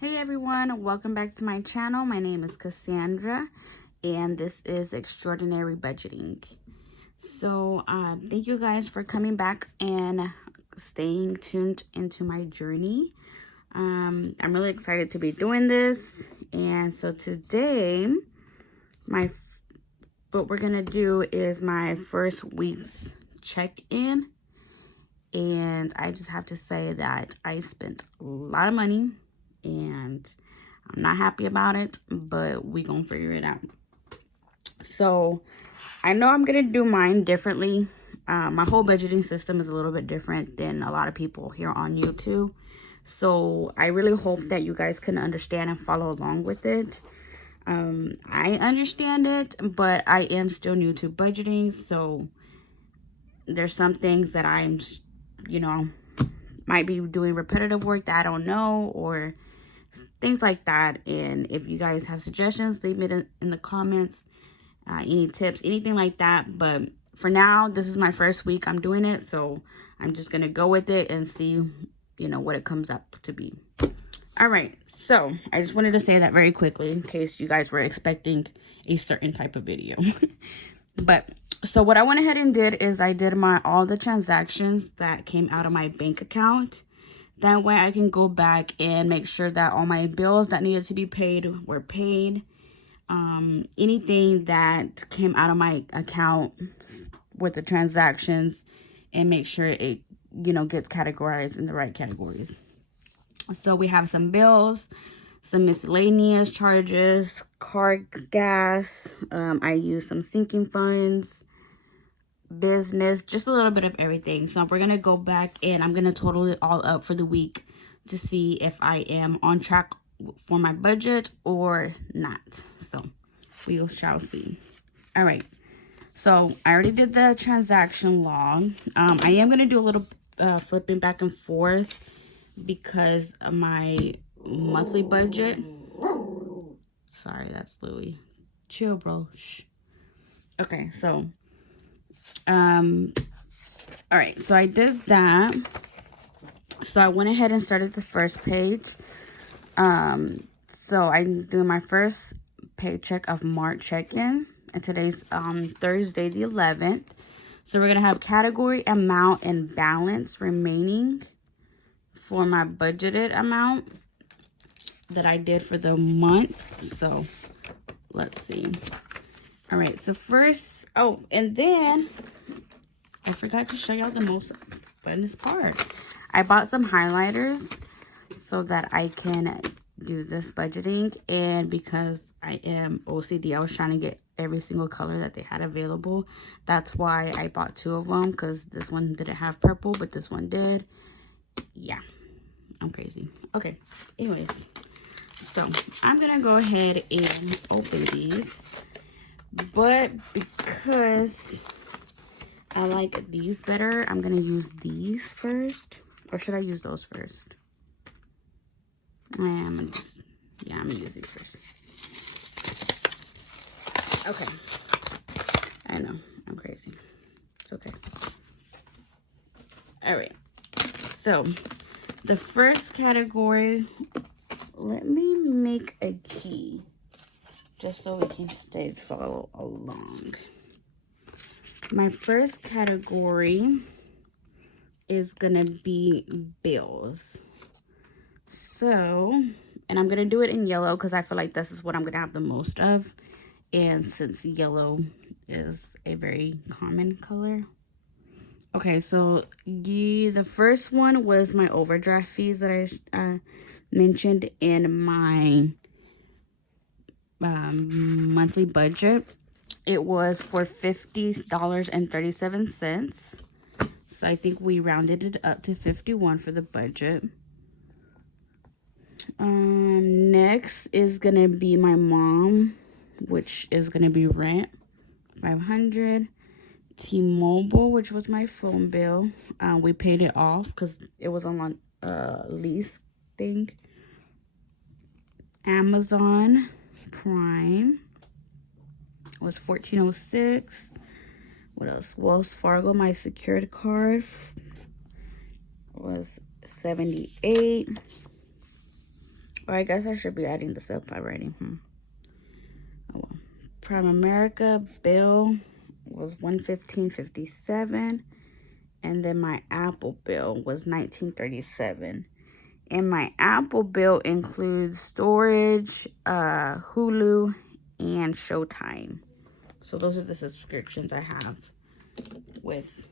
Hey everyone, welcome back to my channel. My name is Cassandra and this is Extraordinary Budgeting. So thank you guys for coming back and staying tuned into my journey. I'm really excited to be doing this. And so today, what we're gonna do is my first week's check-in. And I just have to say that I spent a lot of money and I'm not happy about it, but we gonna figure it out. So I know I'm gonna do mine differently. My whole budgeting system is a little bit different than a lot of people here on YouTube. So I really hope that you guys can understand and follow along with it. I understand it, but I am still new to budgeting. So there's some things that I'm, might be doing repetitive work that I don't know, or things like that. And if you guys have suggestions, leave it in the comments, any tips, anything like that. But for now, this is my first week I'm doing it, so I'm just gonna go with it and see what it comes up to be. All right, so I just wanted to say that very quickly in case you guys were expecting a certain type of video. But so what I went ahead and did is I did all the transactions that came out of my bank account. That way I can go back and make sure that all my bills that needed to be paid were paid. Anything that came out of my account with the transactions, and make sure it, gets categorized in the right categories. So we have some bills, some miscellaneous charges, car gas. I used some sinking funds, business, just a little bit of everything. So we're gonna go back and I'm gonna total it all up for the week to see if I am on track for my budget or not. So we shall see. All right, so I already did the transaction log. I am gonna do a little flipping back and forth because of my monthly budget. Sorry, that's Louie. Chill, bro. Shh. Okay, so all right, so I did that. So I went ahead and started the first page. So I'm doing my first paycheck of March check-in, and today's Thursday the 11th. So we're gonna have category, amount, and balance remaining for my budgeted amount that I did for the month. So let's see. All right, so first, oh, and then I forgot to show y'all the most funnest part. I bought some highlighters so that I can do this budgeting, and because I am OCD, I was trying to get every single color that they had available. That's why I bought 2 of them, because this one didn't have purple, but this one did. Yeah, I'm crazy. Okay, anyways, so I'm gonna go ahead and open these, but because I like these better, I'm gonna use these first. Or should I use those first? I'm gonna use these first. Okay. I know, I'm crazy. It's okay. All right. So the first category, let me make a key just so we can follow along. My first category is gonna be bills. So, and I'm gonna do it in yellow because I feel like this is what I'm gonna have the most of, and since yellow is a very common color. Okay, so the first one was my overdraft fees that I mentioned in my monthly budget. It was for $50.37. So I think we rounded it up to 51 for the budget. Next is gonna be my mom, which is gonna be rent, 500. T-Mobile, which was my phone bill. We paid it off because it was on lease thing. Amazon Prime was $14.06. What else? Wells Fargo, my secured card, was $78. Or I guess I should be adding this up already. Oh well. Prime America bill was $115.57. And then my Apple bill was $19.37. And my Apple bill includes storage, Hulu, and Showtime. So those are the subscriptions I have with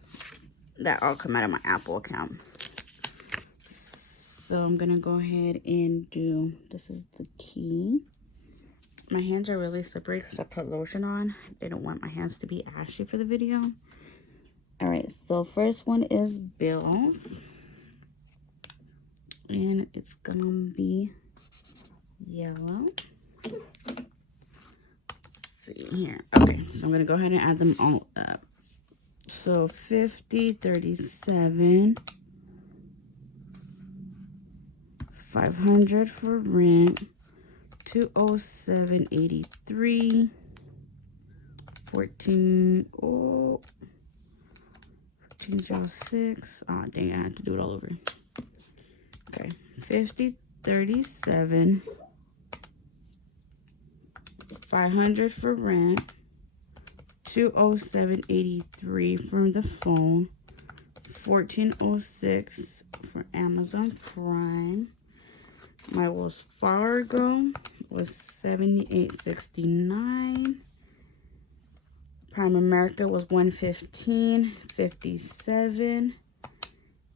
that all come out of my Apple account. So I'm gonna go ahead and do, this is the key. My hands are really slippery because I put lotion on. I don't want my hands to be ashy for the video. All right, so first one is bills. And it's gonna be yellow. Let's see here. Okay, so I'm gonna go ahead and add them all up. So 50, 37, 500 for rent, 207.83, 1406. Oh dang, I had to do it all over. Okay, 50, 37, 500 for rent, 207.83 for the phone, 1406 for Amazon Prime. My Wells Fargo was 78.69. Prime America was 115.57.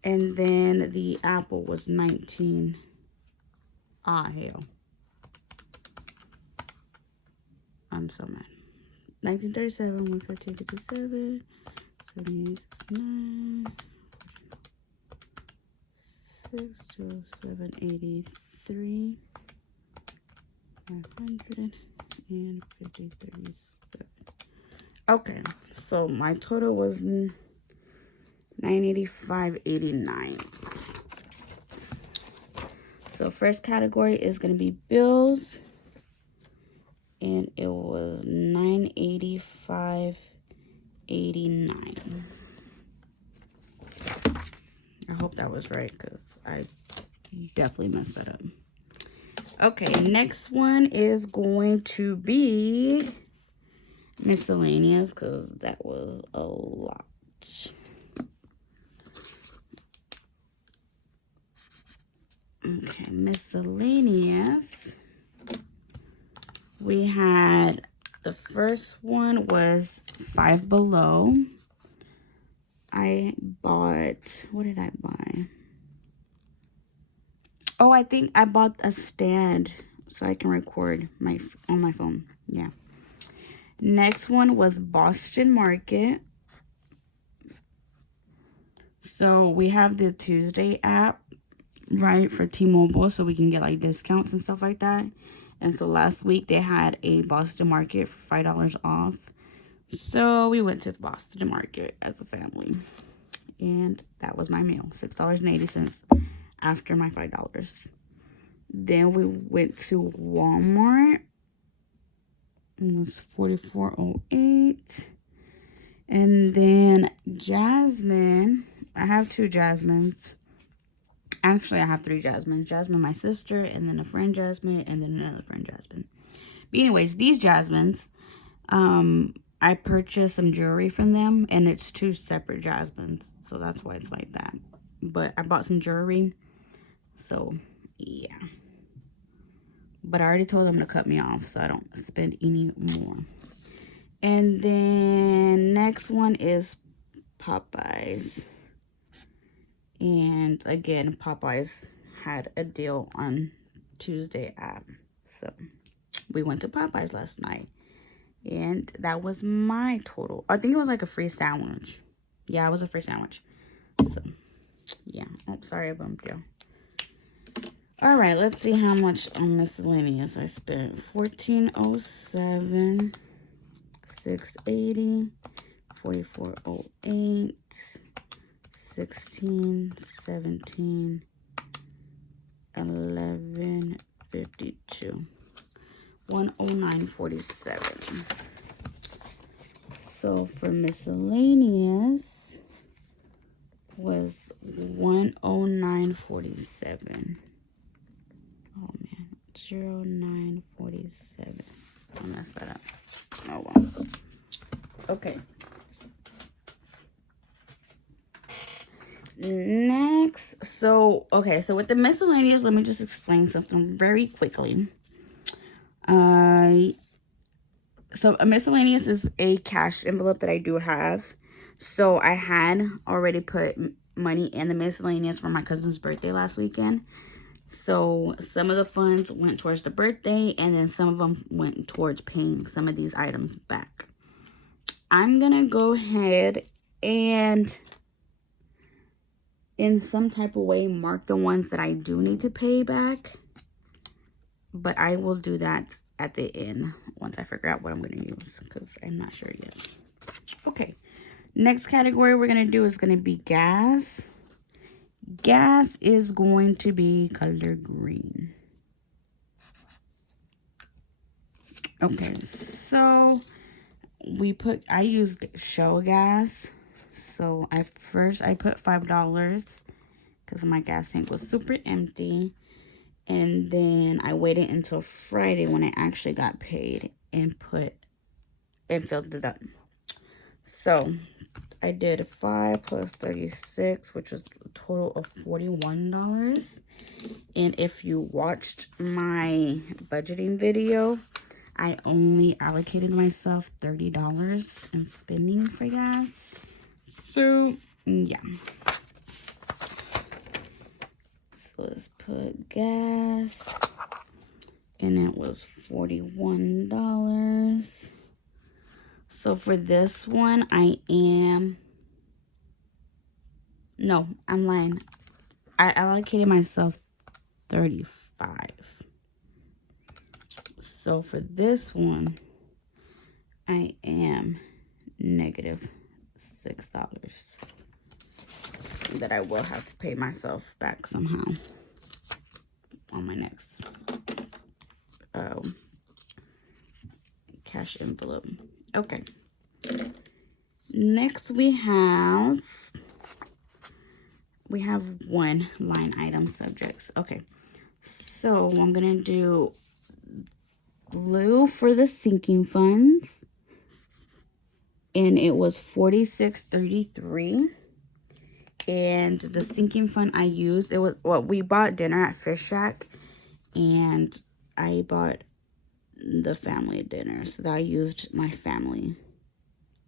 And then the Apple was 19. Ah, hell. I'm so mad. 1937, 115.57, 78.69, 627.83, 500, and 50.37. Okay, so my total was 985.89. So first category is going to be bills, and it was 985.89. I hope that was right because I definitely messed that up. Okay, next one is going to be miscellaneous because that was a lot. Okay, miscellaneous. We had, the first one was Five Below. I bought, what did I buy? Oh, I think I bought a stand so I can record on my phone. Yeah. Next one was Boston Market. So we have the Tuesday app, right, for T-Mobile, so we can get like discounts and stuff like that. And so last week they had a Boston Market for $5 off. So we went to Boston Market as a family. And that was my meal, $6.80 after my $5. Then we went to Walmart. It was $44.08. And then Jasmine. I have two Jasmines. Actually, I have three Jasmines. Jasmine, my sister, and then a friend Jasmine, and then another friend Jasmine. But anyways, these Jasmines, I purchased some jewelry from them, and it's two separate Jasmines. So that's why it's like that. But I bought some jewelry. So, yeah. But I already told them to cut me off so I don't spend any more. And then next one is Popeyes. And again, Popeyes had a deal on Tuesday app. So we went to Popeyes last night. And that was my total. I think it was like a free sandwich. Yeah, it was a free sandwich. So, yeah. Oh, sorry I bumped you. All right, let's see how much on miscellaneous I spent. $14.07, $6.80, $44.08, $16, $17, $11.52, $109.47. So for miscellaneous was $109.47. Oh man, 0947. I messed that up. Oh well. Okay. Next, so with the miscellaneous, let me just explain something very quickly. So a miscellaneous is a cash envelope that I do have. So I had already put money in the miscellaneous for my cousin's birthday last weekend. So some of the funds went towards the birthday, and then some of them went towards paying some of these items back. I'm gonna go ahead and in some type of way mark the ones that I do need to pay back, but I will do that at the end once I figure out what I'm going to use, because I'm not sure yet. Okay, next category we're going to do is going to be gas. Gas is going to be color green. Okay, so I used Shell gas. So I put $5 because my gas tank was super empty. And then I waited until Friday when I actually got paid and filled it up. So I did 5 plus 36, which was a total of $41. And if you watched my budgeting video, I only allocated myself $30 in spending for gas. So yeah. So let's put gas, and it was $41. So for this one, I'm lying. I allocated myself 35. So for this one, I am negative $6 that I will have to pay myself back somehow on my next cash envelope. Okay. Next we have one line item subjects. Okay. So I'm going to do glue for the sinking funds. And it was $46.33. And the sinking fund I used, we bought dinner at Fish Shack, and I bought the family dinner, so that I used my family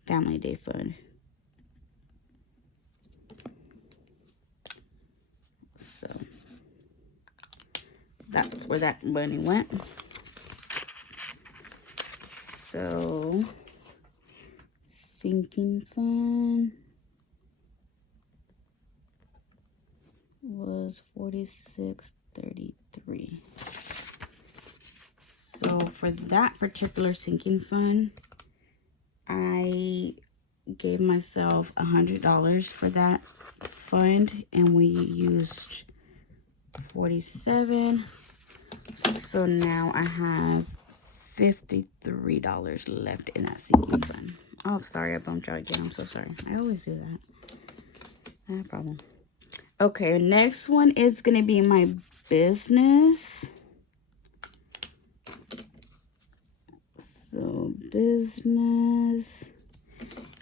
day fund. So that's where that money went. So sinking fund was $46.33. So for that particular sinking fund, I gave myself $100 for that fund, and we used 47. So now I have $53 left in that sinking fund. Oh, sorry, I bumped you again. I'm so sorry. I always do that. No problem. Okay, next one is going to be my business. So business.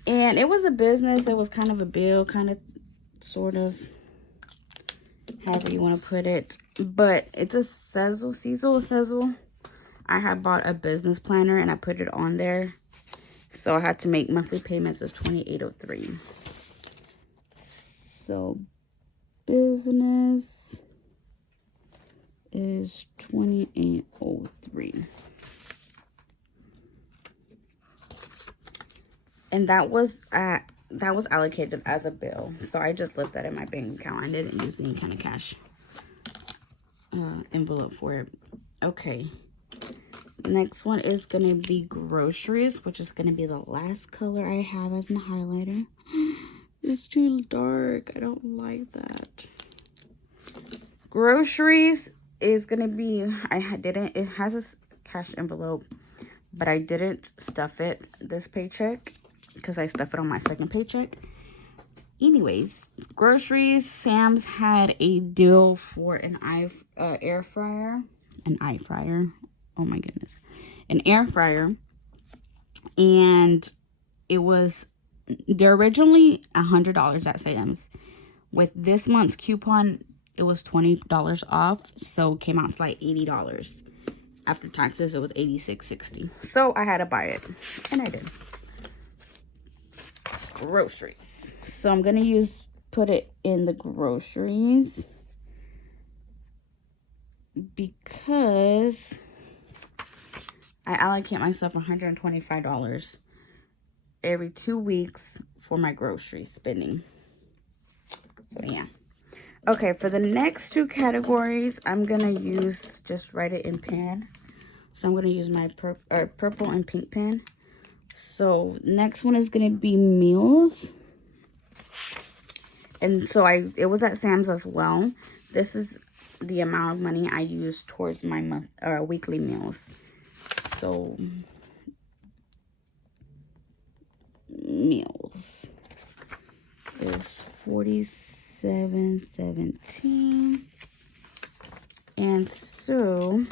And it was a business. It was kind of a bill, kind of, sort of, however you want to put it. But it's a Sezzle. I had bought a business planner and I put it on there. So I had to make monthly payments of $28.03. So business is $28.03. And that was allocated as a bill. So I just left that in my bank account. I didn't use any kind of cash envelope for it. Okay. Next one is going to be groceries, which is going to be the last color I have as my highlighter. It's too dark. I don't like that. Groceries is going to be, it has a cash envelope, but I didn't stuff it this paycheck because I stuffed it on my second paycheck. Anyways, groceries, Sam's had a deal for an air fryer an oh my goodness, an air fryer. And they're originally $100 at Sam's. With this month's coupon, it was $20 off, so it came out to like $80. After taxes, it was $86.60. So I had to buy it, and I did. Groceries. So I'm gonna put it in the groceries because I allocate myself $125 every 2 weeks for my grocery spending. So yeah. Okay, for the next two categories, I'm gonna just write it in pen. So I'm gonna use my purple and pink pen. So next one is gonna be meals. And so it was at Sam's as well. This is the amount of money I use towards my weekly meals. So meals is $47.17, and so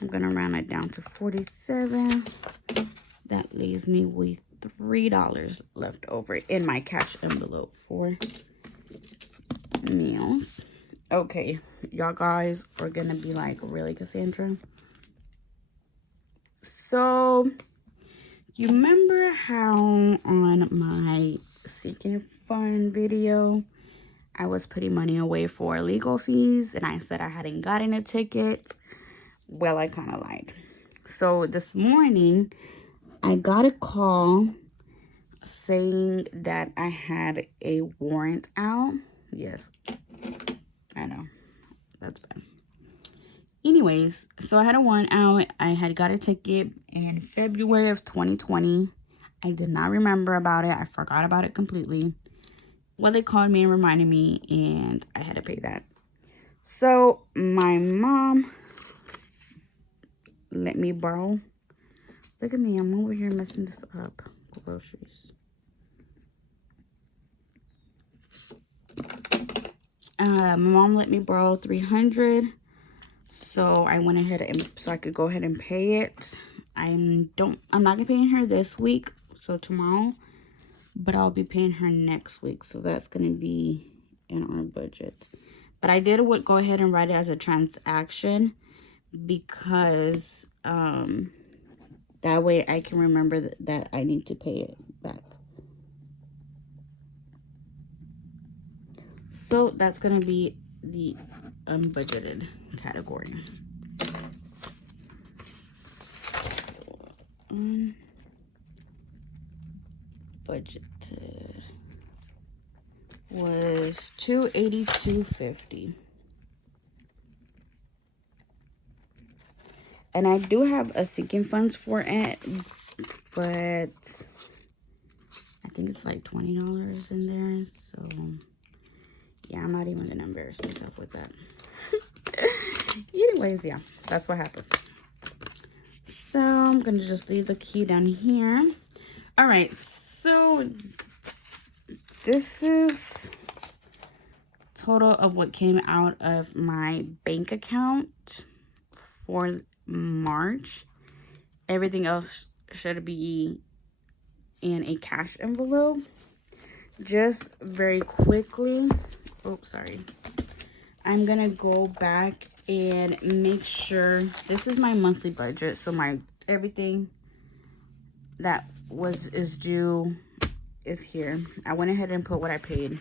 I'm gonna round it down to 47. That leaves me with $3 left over in my cash envelope for meals. Okay, y'all guys are gonna be like, really, Cassandra? So you remember how on my Seeking Fun video, I was putting money away for legal fees, and I said I hadn't gotten a ticket? Well, I kind of lied. So this morning, I got a call saying that I had a warrant out. Yes, I know. That's bad. Anyways, so I had a warrant out. I had got a ticket in February of 2020. I did not remember about it. I forgot about it completely. Well, they called me and reminded me, and I had to pay that. So my mom let me borrow. Look at me. I'm over here messing this up. Groceries. My mom let me borrow $300. So I went ahead so I could go ahead and pay it. I'm not gonna pay her this week, so tomorrow, but I'll be paying her next week. So that's gonna be in our budget. But I did go ahead and write it as a transaction because that way I can remember that I need to pay it back. So that's gonna be the unbudgeted category. Unbudgeted was $282.50. And I do have a sinking funds for it, but I think it's like $20 in there. So yeah, I'm not even gonna embarrass myself with that. Anyways, yeah, that's what happened. So I'm gonna just leave the key down here. All right, so this is total of what came out of my bank account for March. Everything else should be in a cash envelope. Just very quickly, I'm gonna go back and make sure this is my monthly budget. So everything that is due is here. I went ahead and put what I paid,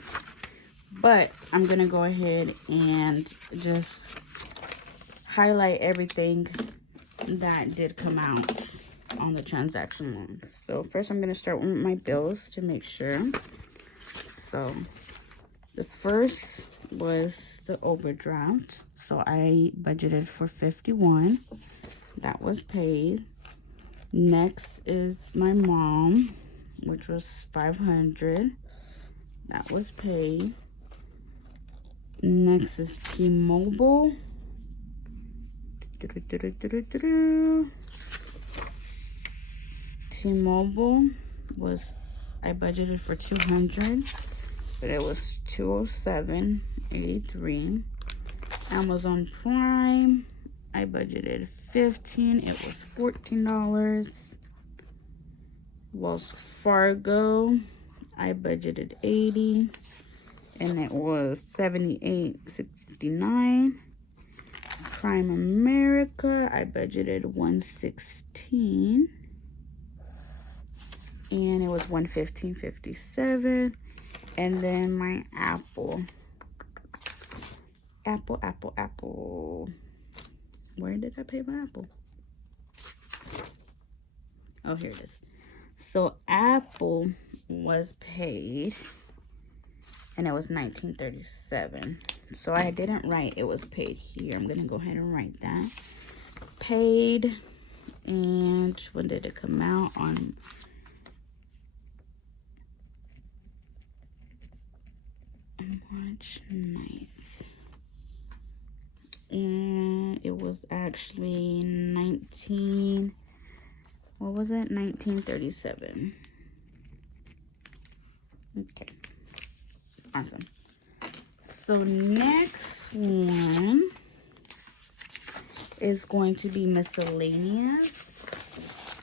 but I'm gonna go ahead and just highlight everything that did come out on the transaction line. So first I'm gonna start with my bills to make sure. So the first was the overdraft. So I budgeted for $51. That was paid. Next is my mom, which was $500. That was paid. Next is T-Mobile. T-Mobile I budgeted for $200, but it was $207.83. Amazon Prime, I budgeted $15. It was $14. Wells Fargo, I budgeted $80, and it was $78.69. Prime America, I budgeted $116, and it was $115.57. And then my Apple. Where did I pay my Apple? Oh, here it is. So Apple was paid, and it was $19.37. So I didn't write it was paid here. I'm gonna go ahead and write that. Paid, and when did it come out? On March 9th. And it was actually $19.37. Okay, awesome. So next one is going to be miscellaneous,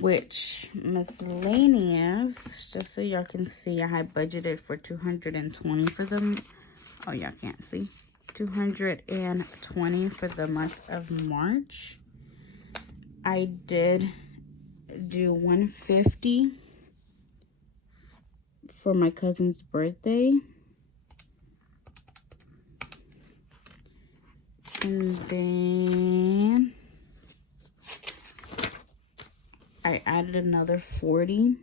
which miscellaneous, just so y'all can see, I had budgeted for $220 for them. Oh, y'all can't see. $220 for the month of March. I did do $150 for my cousin's birthday. And then I added another $40.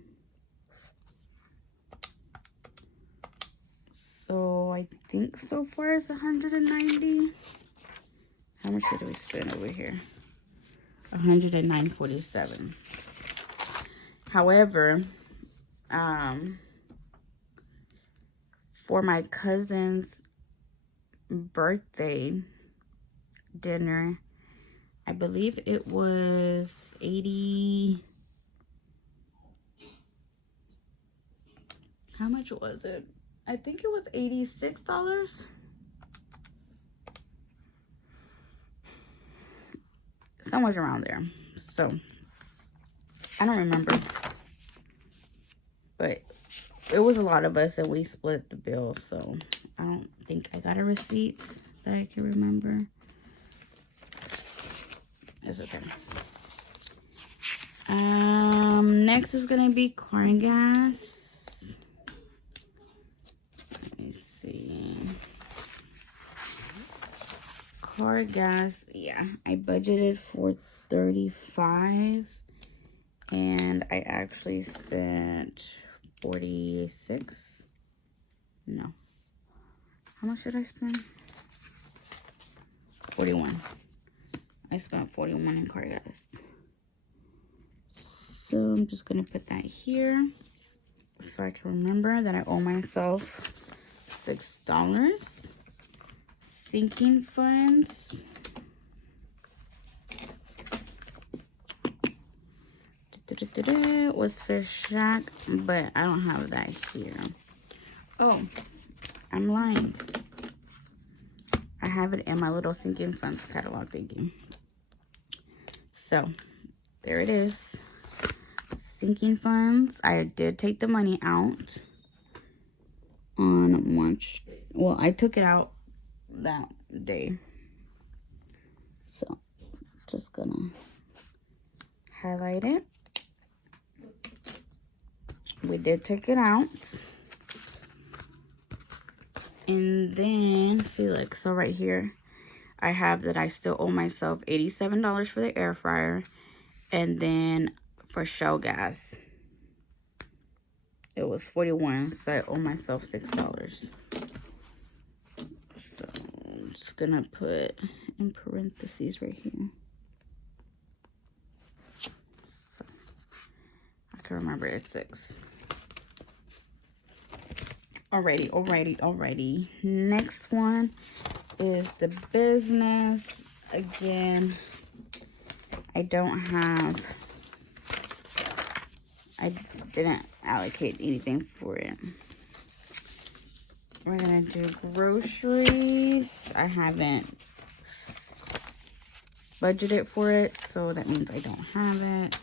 So I think so far it's $190. How much did we spend over here? $109.47. However, for my cousin's birthday dinner, I believe it was 80. How much was it? I think it was $86. Somewhere around there. So I don't remember, but it was a lot of us and we split the bill. So I don't think I got a receipt that I can remember. It's okay. Next is gonna be car and gas. Let me see. Car gas, yeah, I budgeted for $35, and I actually spent $46. No, how much did I spend? $41. I spent $41 in car gas. So I'm just gonna put that here so I can remember that I owe myself $6. Sinking funds. Was Fish Shack, but I don't have that here. Oh, I'm lying. I have it in my little sinking funds catalog thingy. So there it is. Sinking funds. I did take the money out on March. Well, I took it out that day. So just gonna highlight it. We did take it out. And then see, like, so right here I have that I still owe myself $87 for the air fryer, and then for shell gas it was $41, so I owe myself $6. So I'm just gonna put in parentheses right here so I can remember it's $6. Alrighty. Next one is the business. Again, I didn't allocate anything for it. We're gonna do groceries. I haven't budgeted for it, so that means I don't have it.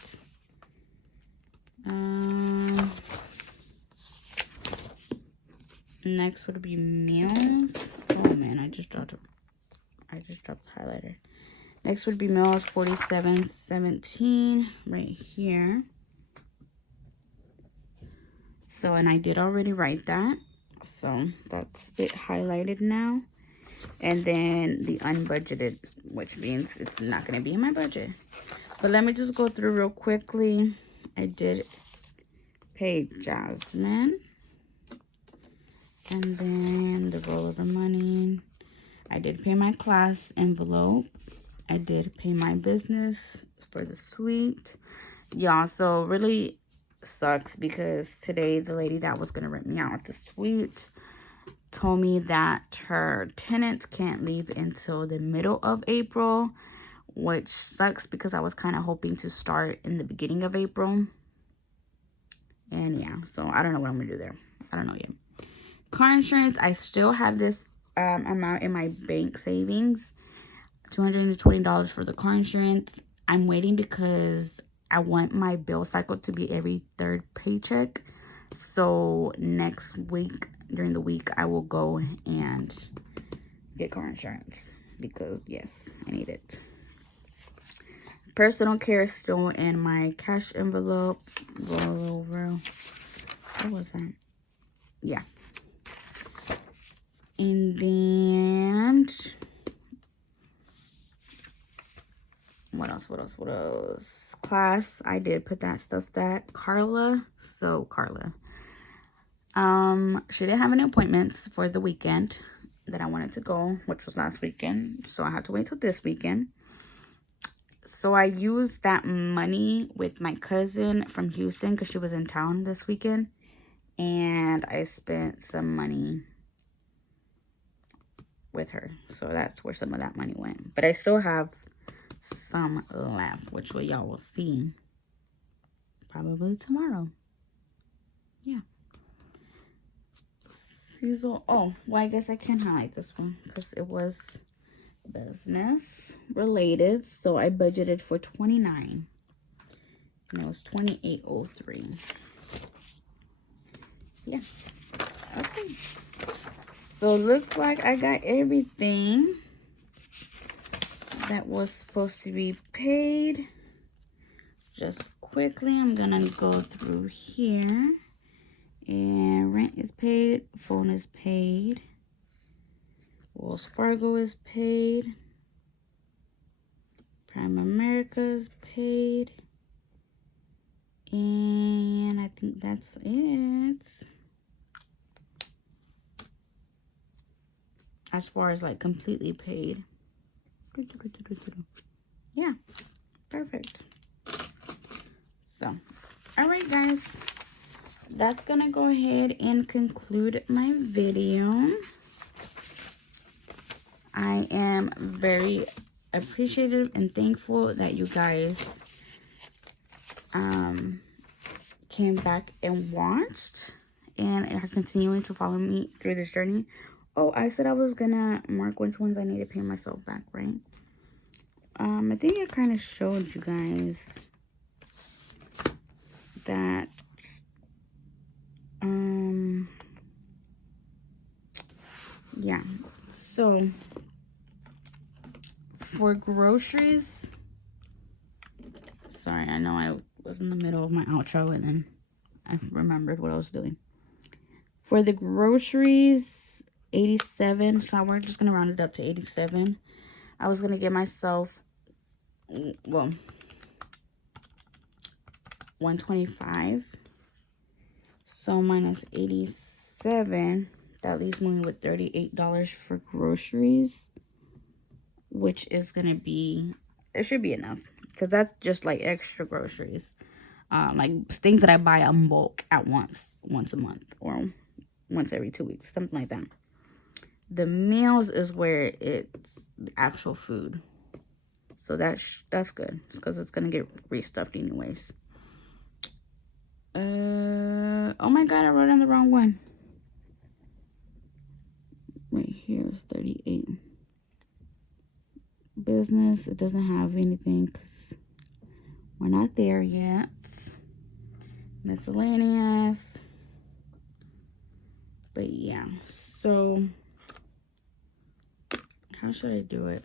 Next would be meals. Oh man, I just dropped the highlighter. Next would be meals, $47.17 right here. So, and I did already write that. So that's it highlighted now. And then the unbudgeted, which means it's not going to be in my budget. But let me just go through real quickly. I did pay Jasmine. And then the rollover money. I did pay my class envelope. I did pay my business for the suite. Y'all, so really sucks because today the lady that was going to rent me out at the suite told me that her tenants can't leave until the middle of April, which sucks because I was kind of hoping to start in the beginning of April. And yeah, so I don't know what I'm going to do there. I don't know yet. Car insurance, I still have this amount in my bank savings, $220 for the car insurance. I'm waiting because I want my bill cycle to be every third paycheck. So next week, during the week, I will go and get car insurance because yes, I need it. Personal care is still in my cash envelope. Roll over. What was that? Yeah. And then what else? Class, I did put that stuff that Carla. She didn't have any appointments for the weekend that I wanted to go, which was last weekend. So I had to wait till this weekend. So I used that money with my cousin from Houston because she was in town this weekend. And I spent some money with her. So that's where some of that money went. But I still have some left, which y'all will see probably tomorrow. Yeah. Cecil. Oh, well, I guess I can highlight this one because it was business related. So I budgeted for $29. And it was $28.03. Yeah. Okay. So looks like I got everything that was supposed to be paid. Just quickly, I'm gonna go through here. And rent is paid, phone is paid, Wells Fargo is paid, Prime America is paid, and I think that's it. As far as like completely paid. Yeah, perfect. So, all right, guys. That's gonna go ahead and conclude my video. I am very appreciative and thankful that you guys came back and watched and are continuing to follow me through this journey. Oh, I said I was gonna mark which ones I need to pay myself back, right? I think I kind of showed you guys that yeah, so for groceries, sorry, I know I was in the middle of my outro and then I remembered what I was doing. For the groceries, 87, so we're just gonna round it up to 87. I was gonna give myself, well, 125. So minus 87, that leaves me with $38 for groceries, which is gonna be, it should be enough because that's just like extra groceries, like things that I buy in bulk at once a month or once every 2 weeks, something like that. The meals is where it's the actual food, so that's good because it's gonna get restuffed anyways. Oh my god, I wrote on the wrong one. Here's 38. Business, it doesn't have anything because we're not there yet. Miscellaneous. But yeah, so how should I do it?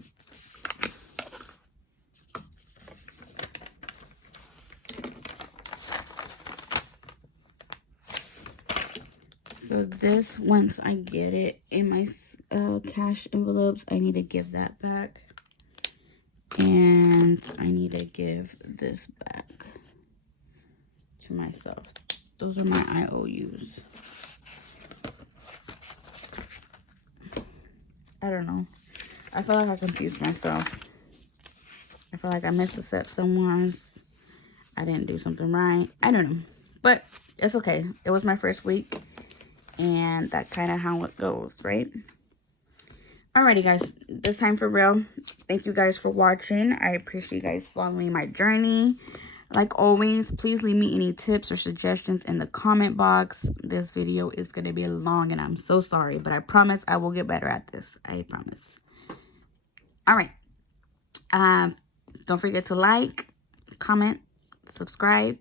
So this, once I get it in my cash envelopes, I need to give that back. And I need to give this back to myself. Those are my IOUs. I don't know. I feel like I confused myself. I feel like I missed a step somewhere. I didn't do something right. I don't know. But it's okay. It was my first week. And that's kind of how it goes, right? Alrighty, guys. This time for real. Thank you guys for watching. I appreciate you guys following my journey. Like always, please leave me any tips or suggestions in the comment box. This video is going to be long and I'm so sorry. But I promise I will get better at this. I promise. Alright. Don't forget to like, comment, subscribe,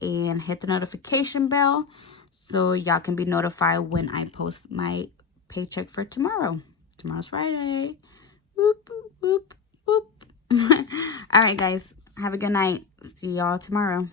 and hit the notification bell so y'all can be notified when I post my paycheck for tomorrow. Tomorrow's Friday. Whoop, whoop, whoop. All right, guys. Have a good night. See y'all tomorrow.